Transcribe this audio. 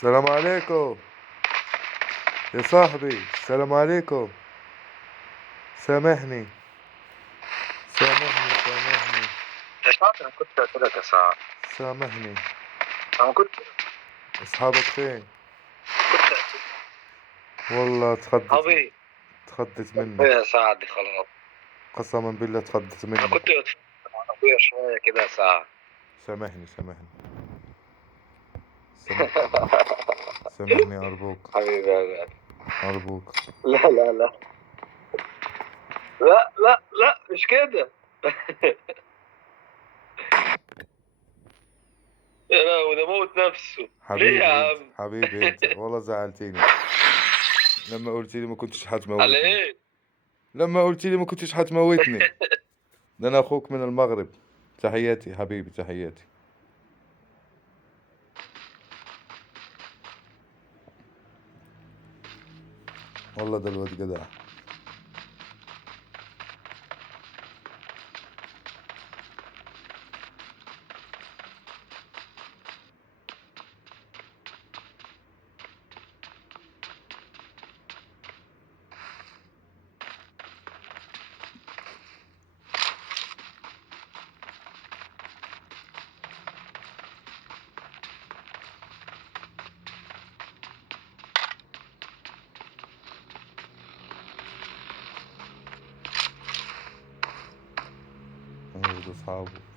السلام عليكم يا صاحبي، السلام عليكم. سامحني، سامحني، يا صاحبي أنا كنت قلت لك يا صاحبي. سامحني. أنا كنت أصحابك فين؟ كنت والله صحابي تخدت أخويا منك. يا سعد خلاص. قسما بالله تخدت أنا منك. كنت بتفرج على أخويا شوية كده يا سعد. سامحني. سامحني سامحني أرجوك. حبيبي يا غالي. أرجوك. لا. لا مش كده. يا لهوي ده موت نفسه ليه يا عم؟ حبيبي انت والله زعلتيني لما قلت لي ما كنتش على حتموتني. إيه؟ لما قلت لي ما كنتش حتموتني. ده انا اخوك من المغرب. تحياتي حبيبي، تحياتي. والله ده الواد جدع. هو ده اصحابه.